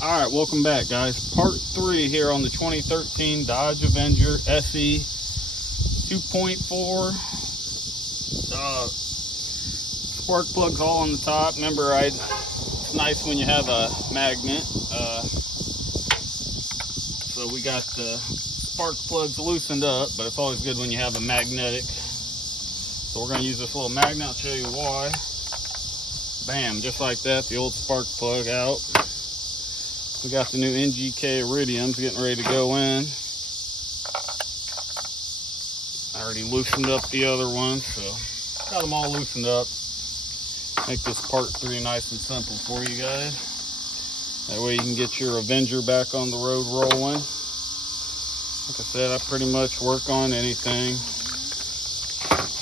All right, welcome back, guys. Part 3 here on the 2013 Dodge Avenger SE 2.4. Spark plugs all on the top. Remember, it's nice when you have a magnet. So we got the spark plugs loosened up, but it's always good when you have a magnetic. So we're going to use this little magnet. I'll show you why. Bam, just like that, the old spark plug out. We got the new NGK iridiums getting ready to go in. I already loosened up the other ones, so got them all loosened up. Make this part 3 nice and simple for you guys. That way you can get your Avenger back on the road rolling. Like I said, I pretty much work on anything.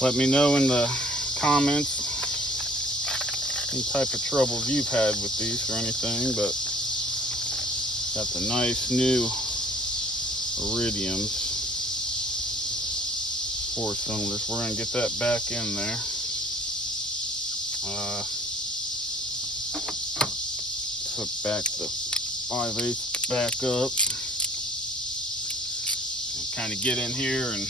Let me know in the comments any type of troubles you've had with these or anything, but got the nice new iridiums, 4 cylinders. We're going to get that back in there. Hook back the 5/8 back up and kind of get in here and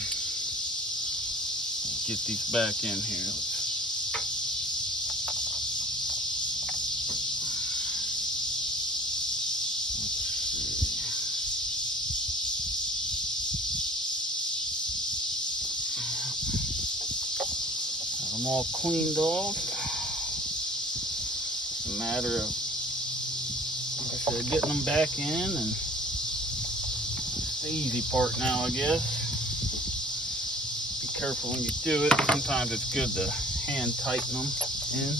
get these back in here. I'm all cleaned off. It's a matter of, like I said, getting them back in, and it's the easy part now, I guess. Be careful when you do it. Sometimes it's good to hand tighten them in.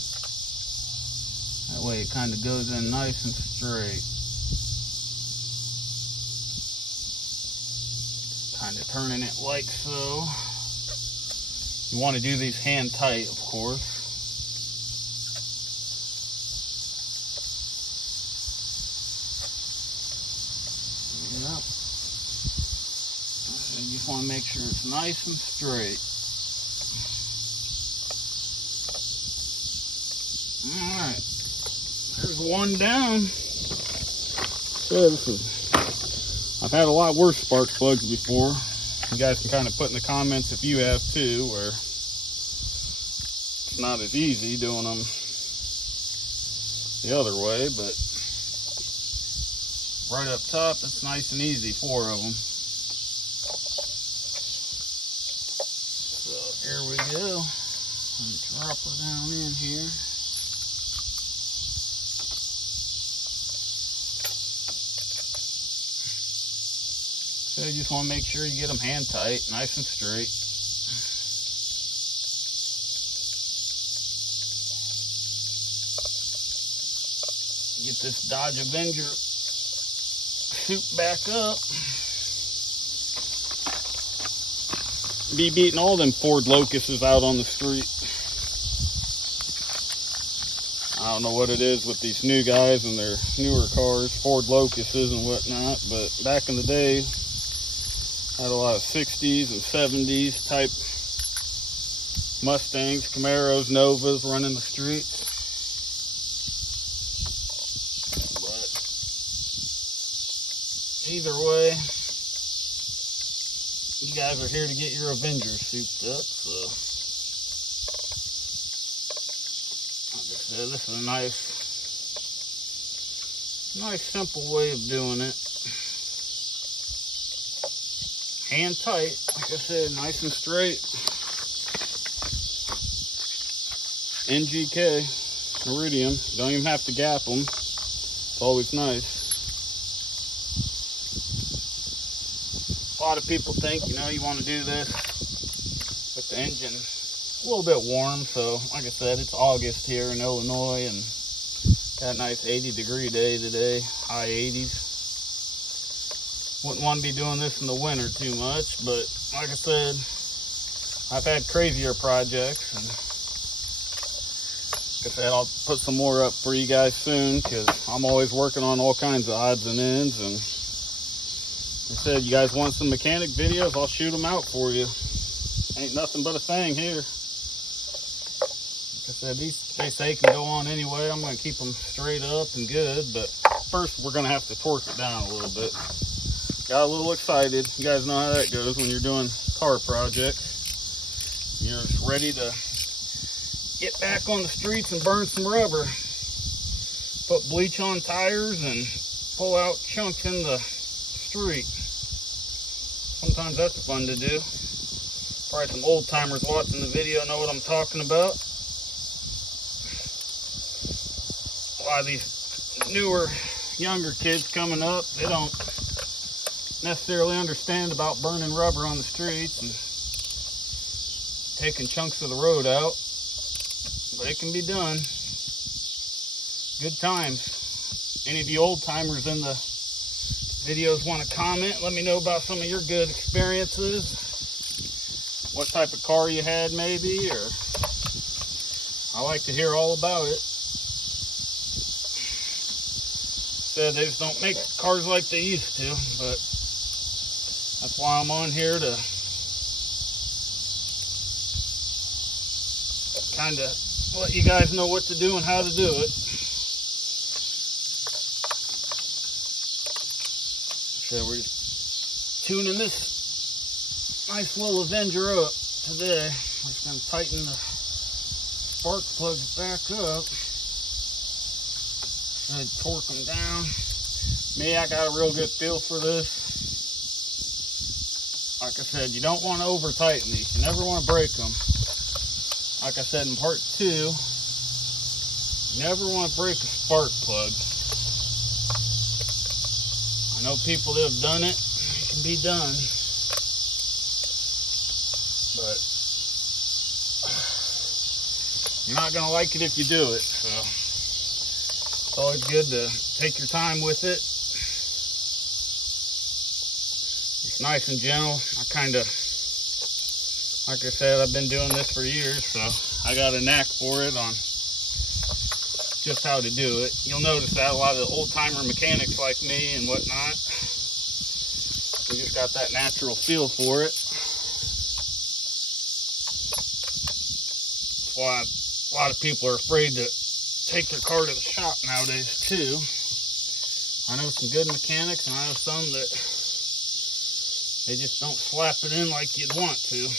That way it kind of goes in nice and straight. Kind of turning it like so. You want to do these hand tight, of course. Yep. You just want to make sure it's nice and straight. Alright. There's one down. So I've had a lot worse spark plugs before. You guys can kind of put in the comments if you have too, where it's not as easy doing them the other way, but right up top, it's nice and easy, 4 of them. So here we go. Drop her down in here. So you just want to make sure you get them hand tight, nice and straight. Get this Dodge Avenger suit back up. Be beating all them Ford Locusts out on the street. I don't know what it is with these new guys and their newer cars, Ford Locusts and whatnot, but back in the day, had a lot of 60s and 70s type Mustangs, Camaros, Novas running the streets. But either way, you guys are here to get your Avenger souped up. So, like I said, this is a nice simple way of doing it. Hand tight, like I said, nice and straight. NGK iridium, don't even have to gap them. It's always nice. A lot of people think, you want to do this with the engine a little bit warm. So, like I said, it's August here in Illinois, and got a nice 80-degree day today, high 80s. Wouldn't want to be doing this in the winter too much, but like I said, I've had crazier projects, and like I said, I'll put some more up for you guys soon, because I'm always working on all kinds of odds and ends. And like I said, you guys want some mechanic videos, I'll shoot them out for you. Ain't nothing but a thing here. Like I said, these, they say can go on anyway. I'm going to keep them straight up and good, but first we're gonna have to torque it down a little bit. Got a little excited. You guys know how that goes when you're doing car projects. You're just ready to get back on the streets and burn some rubber. Put bleach on tires and pull out chunks in the street. Sometimes that's fun to do. Probably some old timers watching the video know what I'm talking about. A lot of these newer, younger kids coming up, they don't necessarily understand about burning rubber on the streets and taking chunks of the road out, but it can be done. Good times. Any of you old timers in the videos want to comment, let me know about some of your good experiences, what type of car you had maybe, or I like to hear all about it. Said they just don't make cars like they used to, but that's why I'm on here, to kind of let you guys know what to do and how to do it. So we're just tuning this nice little Avenger up today. We're just going to tighten the spark plugs back up. I'd torque them down. Me, I got a real good feel for this. Like I said, you don't want to over tighten these. You never want to break them. Like I said in part 2, you never want to break a spark plug. I know people that have done it. It can be done. But you're not going to like it if you do it. So it's always good to take your time with it. It's nice and gentle. I kind of, like I said, I've been doing this for years, so I got a knack for it on just how to do it. You'll notice that a lot of the old-timer mechanics like me and whatnot, we just got that natural feel for it. That's why a lot of people are afraid to take their car to the shop nowadays too. I know some good mechanics, and I know some that they just don't slap it in like you'd want to.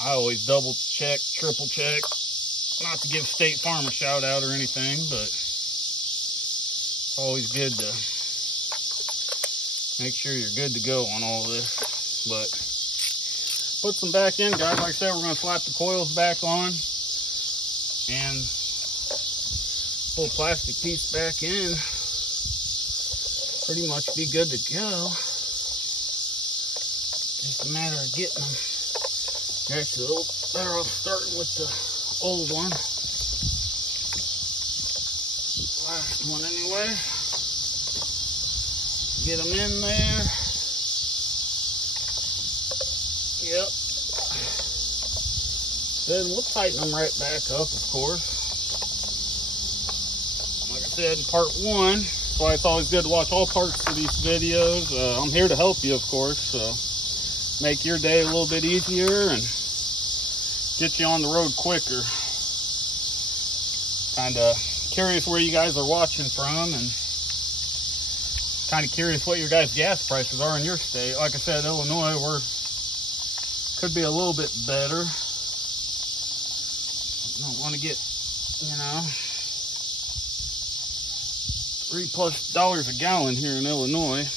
I always double check, triple check. Not to give State Farm a shout out or anything, but it's always good to make sure you're good to go on all this. But put some back in, guys. Like I said, we're going to slap the coils back on and pull a plastic piece back in. Pretty much be good to go. Just a matter of getting them. You're actually a little better off starting with the old one. Last one anyway. Get them in there. Yep. Then we'll tighten them right back up, of course. Like I said in part 1, that's why it's always good to watch all parts of these videos. I'm here to help you, of course, so make your day a little bit easier and get you on the road quicker. Kind of curious where you guys are watching from, and kind of curious what your guys' gas prices are in your state. Like I said, Illinois, could be a little bit better. Don't want to get, $3+ a gallon here in Illinois.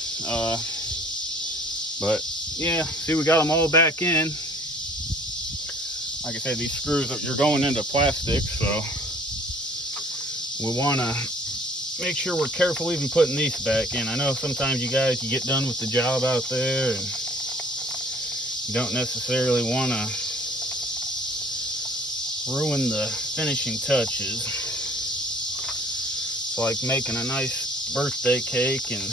But yeah, see, we got them all back in. Like I said, these screws, you're going into plastic, so we want to make sure we're careful even putting these back in. I know sometimes you get done with the job out there and you don't necessarily want to ruin the finishing touches. It's like making a nice birthday cake and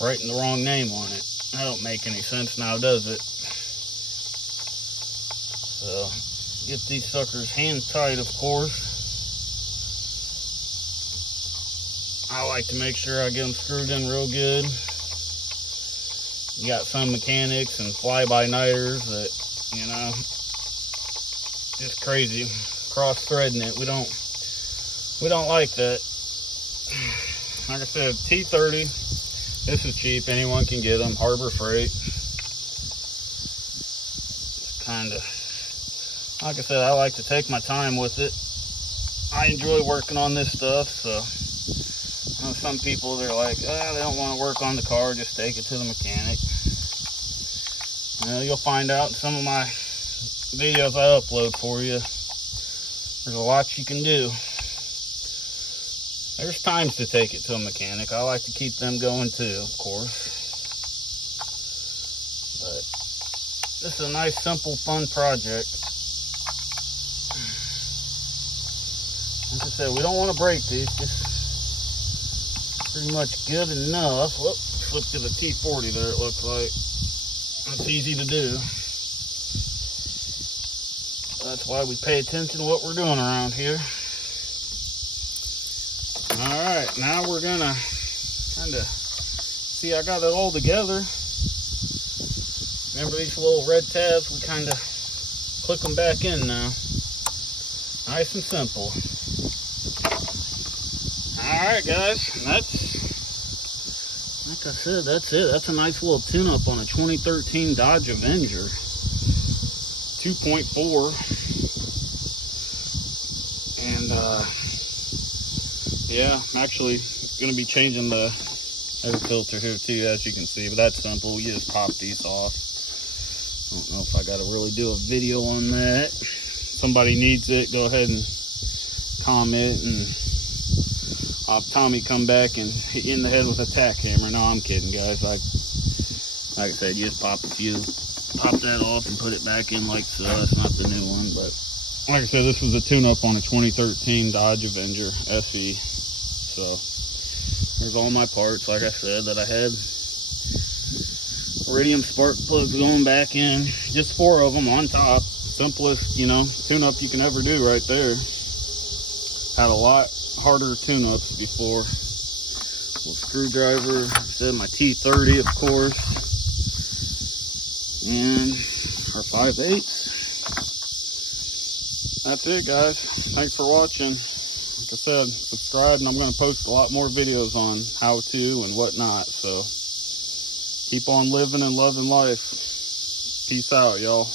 writing the wrong name on it. That don't make any sense now, does it? So, get these suckers hand tight, of course. I like to make sure I get them screwed in real good. You got some mechanics and fly-by-nighters that, just crazy, cross-threading it. We don't like that. like I said, T30. This is cheap. Anyone can get them. Harbor Freight. Just kind of, like I said, I like to take my time with it. I enjoy working on this stuff, so I know some people, they're like, they don't want to work on the car, just take it to the mechanic. You'll find out in some of my videos I upload for you, there's a lot you can do. There's times to take it to a mechanic. I like to keep them going too, of course. But this is a nice, simple, fun project. Like I said, we don't want to break these, just pretty much good enough. Whoop, flipped to the T40 there, it looks like. That's easy to do. That's why we pay attention to what we're doing around here. Alright, now we're gonna kind of see, I got it all together. Remember these little red tabs? We kind of click them back in now. Nice and simple. Alright guys, that's, like I said, that's it. That's a nice little tune-up on a 2013 Dodge Avenger 2.4. And yeah, I'm actually going to be changing the air filter here too, as you can see. But that's simple. You just pop these off. I don't know if I got to really do a video on that. If somebody needs it, go ahead and comment, and I'll have Tommy come back and hit you in the head with a tack hammer. No, I'm kidding, guys. Like I said, you just pop that off and put it back in like so. That's not the new one, but like I said, this was a tune-up on a 2013 Dodge Avenger SE. So there's all my parts, like I said, that I had. Iridium spark plugs going back in. Just 4 of them on top. Simplest, tune-up you can ever do right there. Had a lot harder tune-ups before. Little screwdriver. Like I said, my T30, of course. And our 5/8. That's it, guys. Thanks for watching. Like I said, subscribe, and I'm going to post a lot more videos on how to and whatnot. So keep on living and loving life. Peace out, y'all.